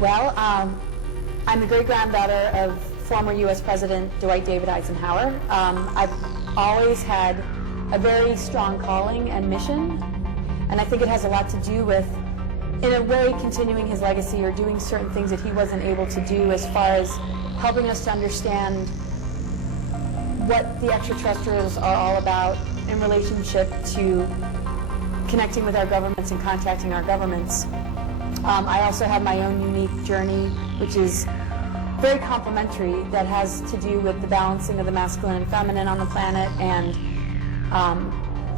Well, I'm the great-granddaughter of former U.S. President Dwight D. Eisenhower. I've always had a very strong calling and mission, and I think it has a lot to do with, in a way, continuing his legacy or doing certain things that he wasn't able to do as far as helping us to understand what the extraterrestrials are all about in relationship to connecting with our governments and contacting our governments. I also have my own unique journey, which is very complementary, that has to do with the balancing of the masculine and feminine on the planet, and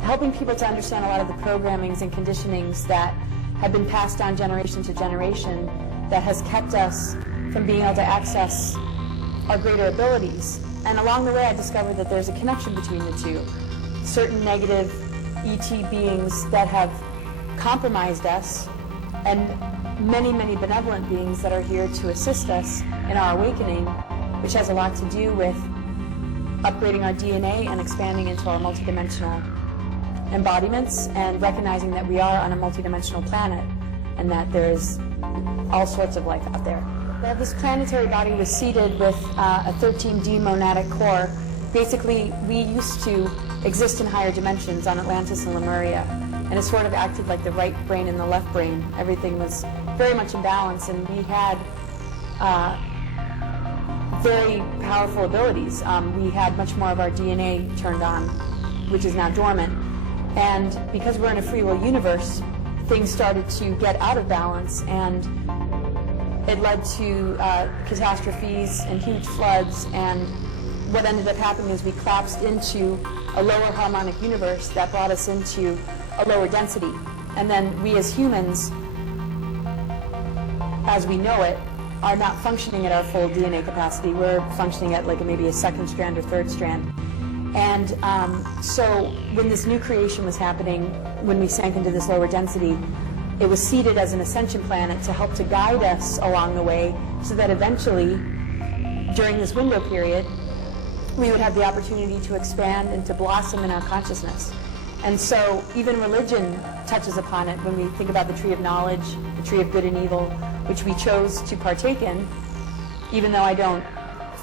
helping people to understand a lot of the programmings and conditionings that have been passed down generation to generation that has kept us from being able to access our greater abilities. And along the way, I discovered that there's a connection between the two. Certain negative ET beings that have compromised us, and many, many benevolent beings that are here to assist us in our awakening, which has a lot to do with upgrading our DNA and expanding into our multidimensional embodiments, and recognizing that we are on a multidimensional planet and that there is all sorts of life out there. Well, this planetary body was seeded with a 13D monadic core. Basically, we used to exist in higher dimensions on Atlantis and Lemuria, and it sort of acted like the right brain and the left brain. Everything was very much in balance, and we had very powerful abilities. We had much more of our DNA turned on, which is now dormant. And because we're in a free will universe, things started to get out of balance, and it led to catastrophes and huge floods. And what ended up happening is we collapsed into a lower harmonic universe that brought us into a lower density. And then we as humans, as we know it, are not functioning at our full DNA capacity. We're functioning at like maybe a second strand or third strand. And so when this new creation was happening, when we sank into this lower density, it was seeded as an ascension planet to help to guide us along the way, so that eventually, during this window period, we would have the opportunity to expand and to blossom in our consciousness. And so even religion touches upon it when we think about the tree of knowledge, the tree of good and evil, which we chose to partake in. Even though I don't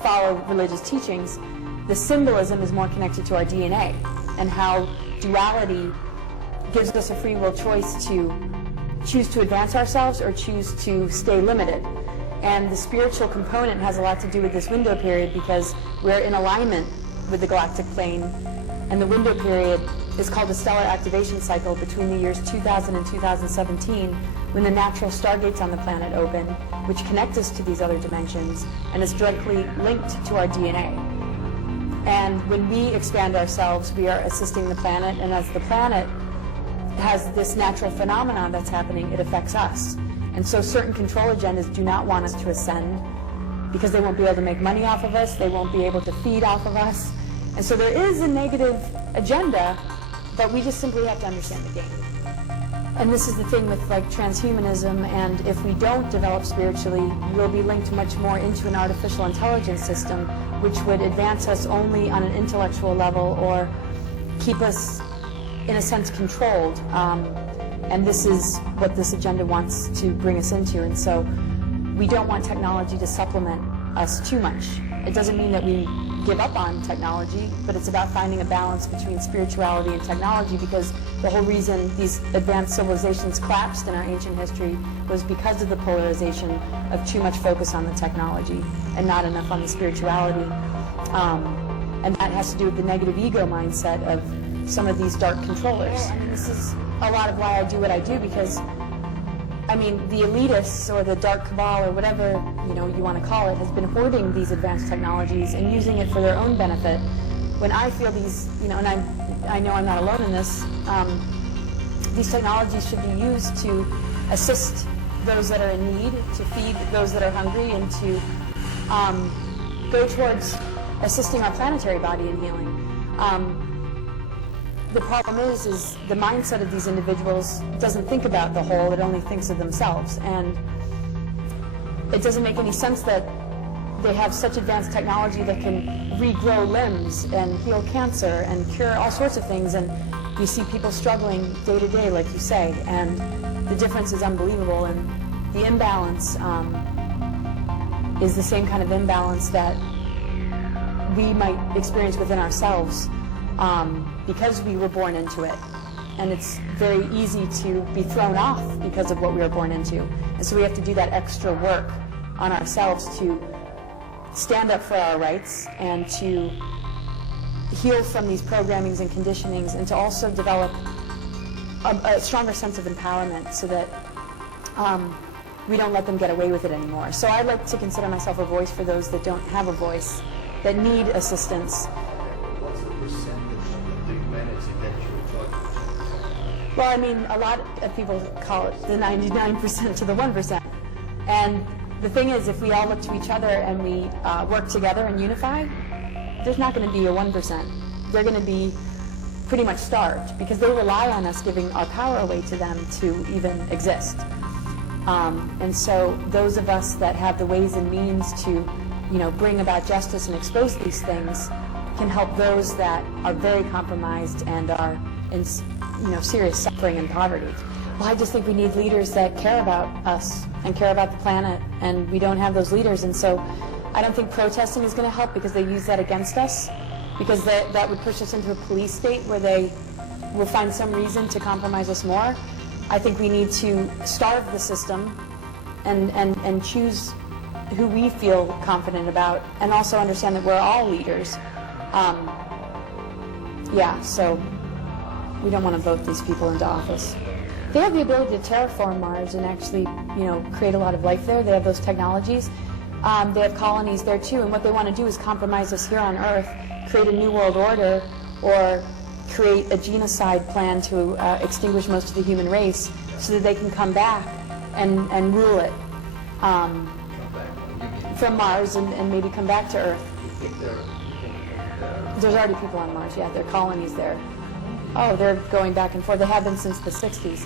follow religious teachings, the symbolism is more connected to our DNA, and how duality gives us a free will choice to choose to advance ourselves or choose to stay limited. And the spiritual component has a lot to do with this window period, because we're in alignment with the galactic plane, and the window period is called the stellar activation cycle between the years 2000 and 2017, when the natural stargates on the planet open, which connect us to these other dimensions, and is directly linked to our DNA. And when we expand ourselves, we are assisting the planet, and as the planet has this natural phenomenon that's happening, it affects us. And so certain control agendas do not want us to ascend, because they won't be able to make money off of us, they won't be able to feed off of us. And so there is a negative agenda, but we just simply have to understand the game. And this is the thing with like transhumanism, and if we don't develop spiritually, we'll be linked much more into an artificial intelligence system, which would advance us only on an intellectual level, or keep us, in a sense, controlled. And this is what this agenda wants to bring us into. And so we don't want technology to supplement us too much. It doesn't mean that we give up on technology, but it's about finding a balance between spirituality and technology, because the whole reason these advanced civilizations collapsed in our ancient history was because of the polarization of too much focus on the technology and not enough on the spirituality. And that has to do with the negative ego mindset of some of these dark controllers. I mean, this is a lot of why I do what I do, because I mean, the elitists or the dark cabal or whatever you want to call it has been hoarding these advanced technologies and using it for their own benefit. When I feel these, and I know I'm not alone in this, these technologies should be used to assist those that are in need, to feed those that are hungry, and to go towards assisting our planetary body in healing. The problem is the mindset of these individuals doesn't think about the whole, it only thinks of themselves. And it doesn't make any sense that they have such advanced technology that can regrow limbs and heal cancer and cure all sorts of things, and you see people struggling day to day, like you say, and the difference is unbelievable. And the imbalance is the same kind of imbalance that we might experience within ourselves because we were born into it. And it's very easy to be thrown off because of what we were born into. And so we have to do that extra work on ourselves to stand up for our rights and to heal from these programmings and conditionings, and to also develop a stronger sense of empowerment so that we don't let them get away with it anymore. So I like to consider myself a voice for those that don't have a voice, that need assistance. What's the percentage of the humanity that you're talking about? Well, I mean, a lot of people call it the 99% to the 1%. And the thing is, if we all look to each other and we work together and unify, there's not going to be a 1%. They're going to be pretty much starved because they rely on us giving our power away to them to even exist. And so those of us that have the ways and means to, bring about justice and expose these things can help those that are very compromised and are in, serious suffering and poverty. Well, I just think we need leaders that care about us and care about the planet, and we don't have those leaders. And so I don't think protesting is going to help because they use that against us, because that would push us into a police state where they will find some reason to compromise us more. I think we need to starve the system and choose who we feel confident about, and also understand that we're all leaders. So we don't want to vote these people into office. They have the ability to terraform Mars and actually, create a lot of life there. They have those technologies. They have colonies there too, and what they want to do is compromise us here on Earth, create a new world order, or create a genocide plan to extinguish most of the human race so that they can come back and rule it from Mars and maybe come back to Earth. There's already people on Mars, yeah, there are colonies there. Oh, they're going back and forth. They have been since the 60s.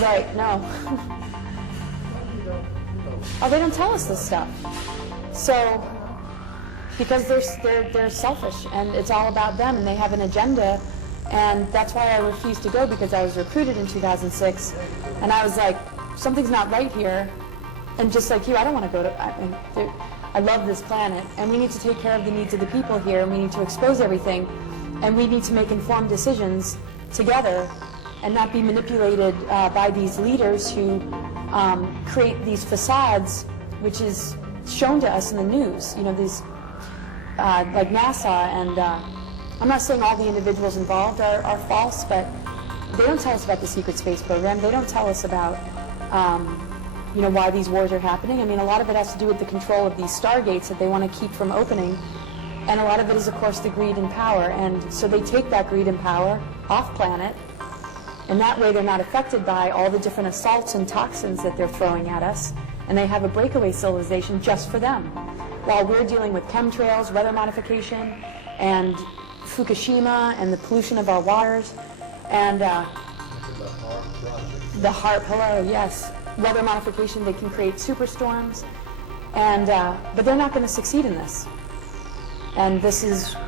Right, no. Oh, they don't tell us this stuff. So, because they're selfish and it's all about them and they have an agenda, and that's why I refused to go, because I was recruited in 2006 and I was like, something's not right here, and just like you, I don't want to go to, I love this planet, and we need to take care of the needs of the people here, and we need to expose everything, and we need to make informed decisions together and not be manipulated by these leaders who create these facades, which is shown to us in the news, these like NASA, and I'm not saying all the individuals involved are false, but they don't tell us about the secret space program. They don't tell us about why these wars are happening. I mean, a lot of it has to do with the control of these stargates that they want to keep from opening, and a lot of it is, of course, the greed and power. And so they take that greed and power off planet, and that way they're not affected by all the different assaults and toxins that they're throwing at us, and they have a breakaway civilization just for them, while we're dealing with chemtrails, weather modification, and Fukushima, and the pollution of our waters, and the HARP, hello, yes. Weather modification, they can create superstorms, and but they're not going to succeed in this. And this is all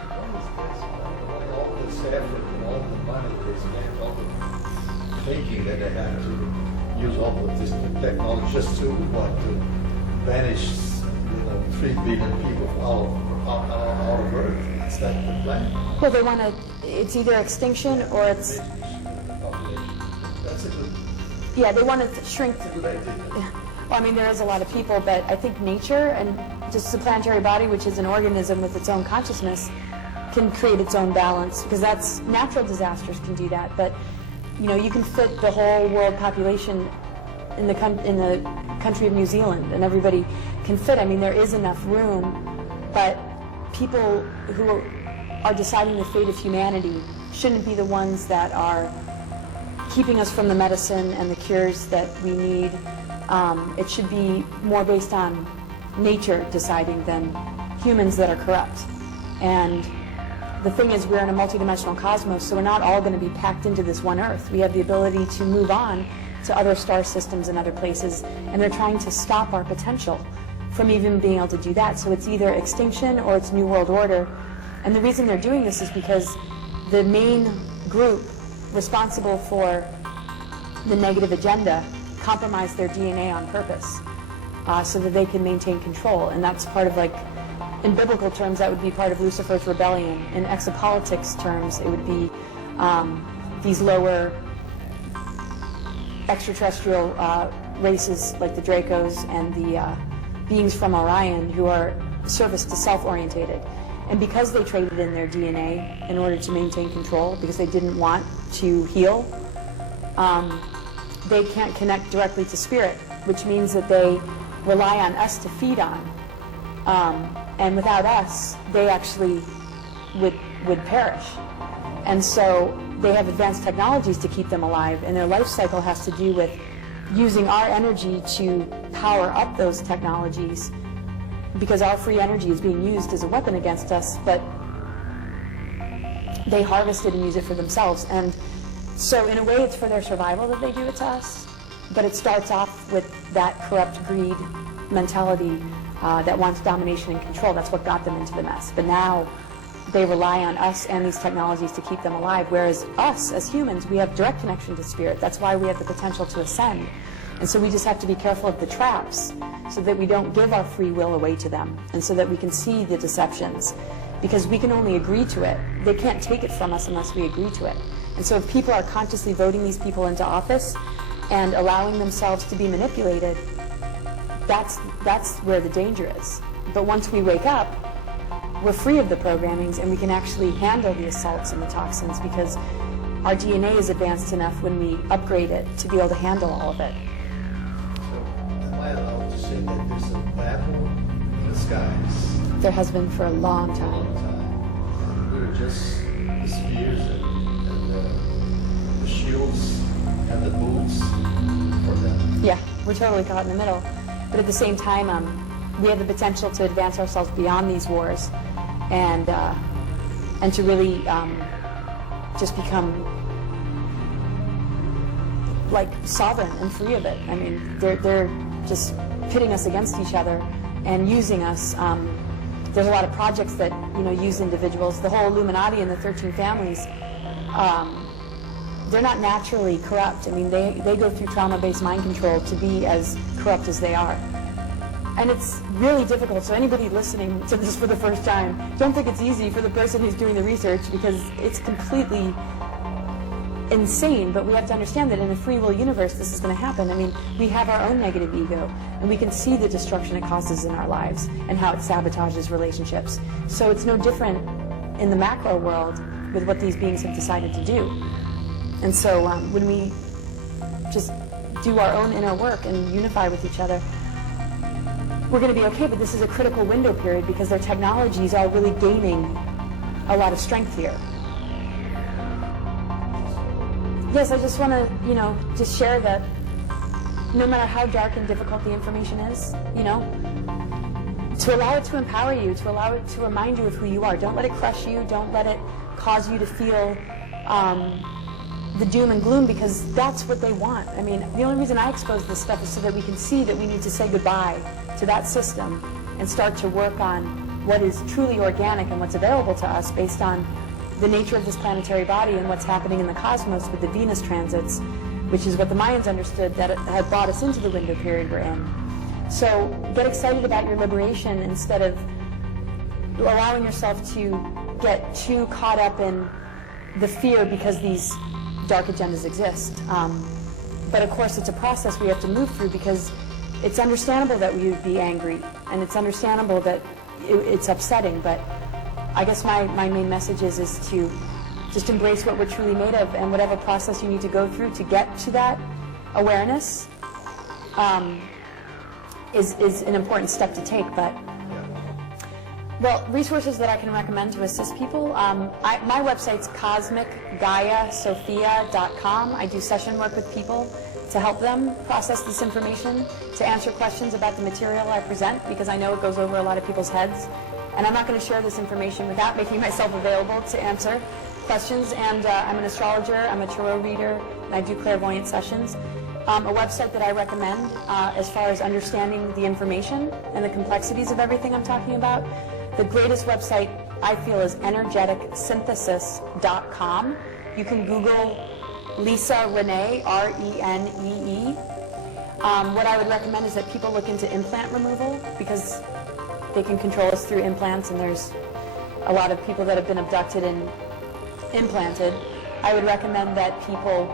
this effort and all the money they spent, all the thinking that they had to use all of this technology just to banish 3 billion people out of Earth. Is that the plan? Well, they want to, it's either extinction or it's, That's a good, yeah, they want to shrink. good idea. Well, I mean, there is a lot of people, but I think nature and just the planetary body, which is an organism with its own consciousness, can create its own balance, because that's, natural disasters can do that, but you can fit the whole world population in the country of New Zealand, and everybody can fit. I mean, there is enough room, but people who are deciding the fate of humanity shouldn't be the ones that are keeping us from the medicine and the cures that we need. It should be more based on nature deciding than humans that are corrupt. And the thing is, we're in a multidimensional cosmos, so we're not all going to be packed into this one Earth. We have the ability to move on to other star systems and other places, and they're trying to stop our potential from even being able to do that. So it's either extinction or it's New World Order. And the reason they're doing this is because the main group responsible for the negative agenda compromise their DNA on purpose so that they can maintain control. And that's part of, like, in biblical terms, that would be part of Lucifer's rebellion. In exopolitics terms, it would be these lower extraterrestrial races like the Dracos and the beings from Orion who are service to self-orientated. And because they traded in their DNA in order to maintain control, because they didn't want to heal, they can't connect directly to spirit, which means that they rely on us to feed on. And without us, they actually would perish. And so they have advanced technologies to keep them alive, and their life cycle has to do with using our energy to power up those technologies, because our free energy is being used as a weapon against us, but they harvest it and use it for themselves. And so in a way it's for their survival that they do it to us, but it starts off with that corrupt greed mentality that wants domination and control. That's what got them into the mess. But now they rely on us and these technologies to keep them alive, whereas us as humans, we have direct connection to spirit. That's why we have the potential to ascend. And so we just have to be careful of the traps so that we don't give our free will away to them, and so that we can see the deceptions, because we can only agree to it. They can't take it from us unless we agree to it. And so if people are consciously voting these people into office and allowing themselves to be manipulated, that's where the danger is. But once we wake up, we're free of the programmings, and we can actually handle the assaults and the toxins, because our DNA is advanced enough when we upgrade it to be able to handle all of it. So, am I allowed to say that there's a battle in the skies? There has been for a long For a time. long time. We're just the spears and the shields and the boots for them. Yeah, we're totally caught in the middle. But at the same time, we have the potential to advance ourselves beyond these wars, and to really just become like sovereign and free of it. I mean, they're just pitting us against each other and using us. There's a lot of projects that use individuals. The whole Illuminati and the 13 families. They're not naturally corrupt. I mean, they go through trauma-based mind control to be as corrupt as they are. And it's really difficult. So anybody listening to this for the first time, don't think it's easy for the person who's doing the research, because it's completely insane. But we have to understand that in a free will universe, this is going to happen. I mean, we have our own negative ego, and we can see the destruction it causes in our lives and how it sabotages relationships. So it's no different in the macro world with what these beings have decided to do. And so when we just do our own inner work and unify with each other, we're going to be okay. But this is a critical window period, because their technologies are really gaining a lot of strength here. Yes, I just want to, just share that no matter how dark and difficult the information is, to allow it to empower you, to allow it to remind you of who you are. Don't let it crush you. Don't let it cause you to feel the doom and gloom, because that's what they want. I mean, the only reason I expose this stuff is so that we can see that we need to say goodbye to that system and start to work on what is truly organic and what's available to us based on the nature of this planetary body and what's happening in the cosmos with the Venus transits, which is what the Mayans understood that had brought us into the window period we're in. So get excited about your liberation instead of allowing yourself to get too caught up in the fear because these dark agendas exist. But of course it's a process we have to move through, because it's understandable that we would be angry, and it's understandable that it's upsetting, but I guess my main message is to just embrace what we're truly made of, and whatever process you need to go through to get to that awareness is an important step to take. But well, resources that I can recommend to assist people. My website's cosmicgaiasophia.com. I do session work with people to help them process this information, to answer questions about the material I present, because I know it goes over a lot of people's heads. And I'm not going to share this information without making myself available to answer questions. And I'm an astrologer, I'm a tarot reader, and I do clairvoyant sessions. A website that I recommend as far as understanding the information and the complexities of everything I'm talking about. The greatest website I feel is energeticsynthesis.com. You can Google Lisa Renee, Renee, What I would recommend is that people look into implant removal, because they can control us through implants, and there's a lot of people that have been abducted and implanted. I would recommend that people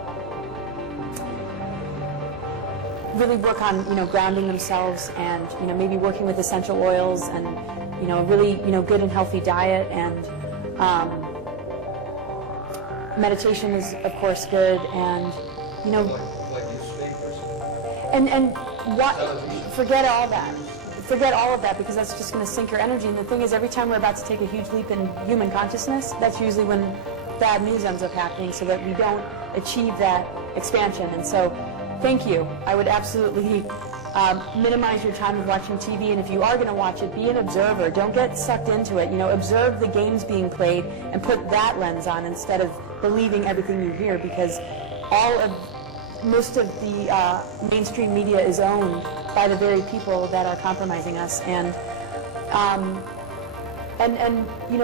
really work on, grounding themselves, and, maybe working with essential oils, and, really, good and healthy diet, and meditation is, of course, good, and, Like newspapers. and what, forget all that. Forget all of that, because that's just going to sink your energy. And the thing is, every time we're about to take a huge leap in human consciousness, that's usually when bad news ends up happening, so that we don't achieve that expansion. And so, thank you. I would absolutely minimize your time of watching TV, and if you are going to watch it, be an observer. Don't get sucked into it. Observe the games being played and put that lens on instead of believing everything you hear, because most of the mainstream media is owned by the very people that are compromising us. And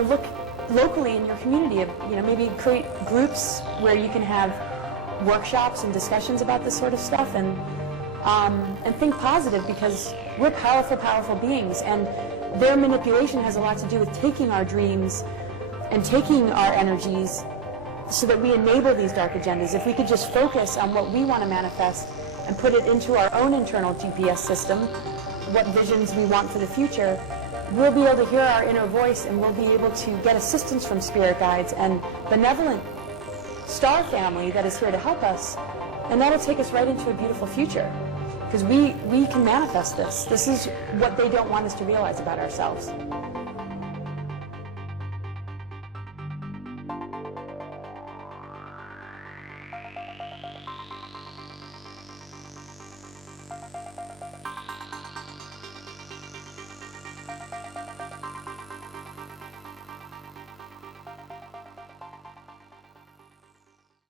look locally in your community. Maybe create groups where you can have workshops and discussions about this sort of stuff, and think positive, because we're powerful, powerful beings, and their manipulation has a lot to do with taking our dreams and taking our energies so that we enable these dark agendas. If we could just focus on what we want to manifest and put it into our own internal GPS system, what visions we want for the future, we'll be able to hear our inner voice, and we'll be able to get assistance from spirit guides and benevolent star family that is here to help us, and that'll take us right into a beautiful future, because we can manifest this. This is what they don't want us to realize about ourselves.